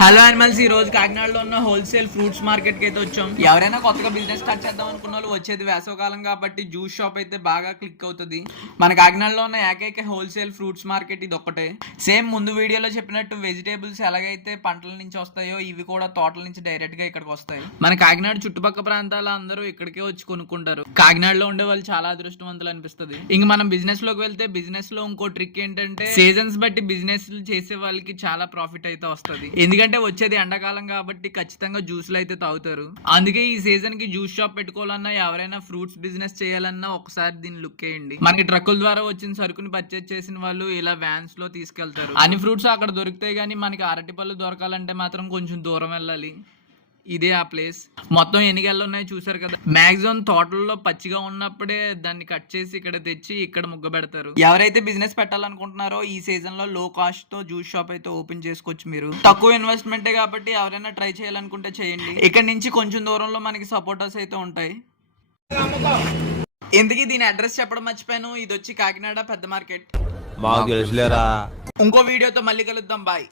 Hello animals, ఈ రోజు కాకినాడలో ఉన్న హోల్సేల్ ఫ్రూట్స్ మార్కెట్ కి అయితే వచ్చాం. ఎవరైనా కొత్తగా బిజినెస్ స్టార్ట్ చేద్దాం అనుకున్న వాళ్ళు వచ్చేది వేసవకాలం కాబట్టి జ్యూస్ షాప్ అయితే బాగా క్లిక్ అవుతుంది. మన కాకినాడలో ఉన్న ఏకైక హోల్సేల్ ఫ్రూట్స్ మార్కెట్ ఇది ఒక్కటే. సేమ్ ముందు వీడియోలో చెప్పినట్టు వెజిటేబుల్స్ ఎలాగైతే పంటల నుంచి వస్తాయో ఇవి కూడా తోటల నుంచి డైరెక్ట్ గా ఇక్కడికి వస్తాయి. మన కాకినాడ చుట్టుపక్కల ప్రాంతాల అందరూ ఇక్కడికే వచ్చి కొనుక్కుంటారు. కాకినాడలో ఉండే వాళ్ళు చాలా అదృష్టవంతులు అనిపిస్తుంది. ఇంక మనం బిజినెస్ లోకి వెళ్తే బిజినెస్ లో ఇంకో ట్రిక్ ఏంటంటే సీజన్స్ బట్టి బిజినెస్ చేసే వాళ్ళకి చాలా ప్రాఫిట్ అయితే వస్తుంది. ఎందుకంటే వచ్చేది ఎండాకాలం కాబట్టి ఖచ్చితంగా జ్యూస్లు అయితే తాగుతారు. అందుకే ఈ సీజన్ కి జ్యూస్ షాప్ పెట్టుకోవాలన్నా ఎవరైనా ఫ్రూట్స్ బిజినెస్ చేయాలన్నా ఒకసారి దీన్ని లుక్ వేయండి. మనకి ట్రక్కుల ద్వారా వచ్చిన సరుకుని పర్చేస్ చేసిన వాళ్ళు ఇలా వ్యాన్స్ లో తీసుకెళ్తారు. అన్ని ఫ్రూట్స్ అక్కడ దొరుకుతాయి కానీ మనకి అరటిపళ్ళు దొరకాలంటే మాత్రం కొంచెం దూరం వెళ్ళాలి. ఇదే ఆ ప్లేస్. మొత్తం ఎన్ని గెలలు ఉన్నాయో చూసారు కదా. మాక్సిమం తోటల్లో పచ్చిగా ఉన్నప్పుడే దాన్ని కట్ చేసి ఇక్కడ తెచ్చి ఇక్కడ ముగ్గ పెడతారు. ఎవరైతే బిజినెస్ పెట్టాలనుకుంటున్నారో ఈ సీజన్ లో లో కాస్ట్ తో జ్యూస్ షాప్ అయితే ఓపెన్ చేసుకోవచ్చు. మీరు తక్కువ ఇన్వెస్ట్మెంటే కాబట్టి ఎవరైనా ట్రై చేయాలనుకుంటే చేయండి. ఇక్కడ నుంచి కొంచెం దూరంలో మనకి సపోర్టర్స్ అయితే ఉంటాయి. ఎందుకు దీని అడ్రస్ చెప్పడం మర్చిపోయాను. ఇది వచ్చి కాకినాడ పెద్ద మార్కెట్. మాకు తెలుసులేరా. ఇంకో వీడియోతో మళ్ళీ కలుద్దాం. బాయ్.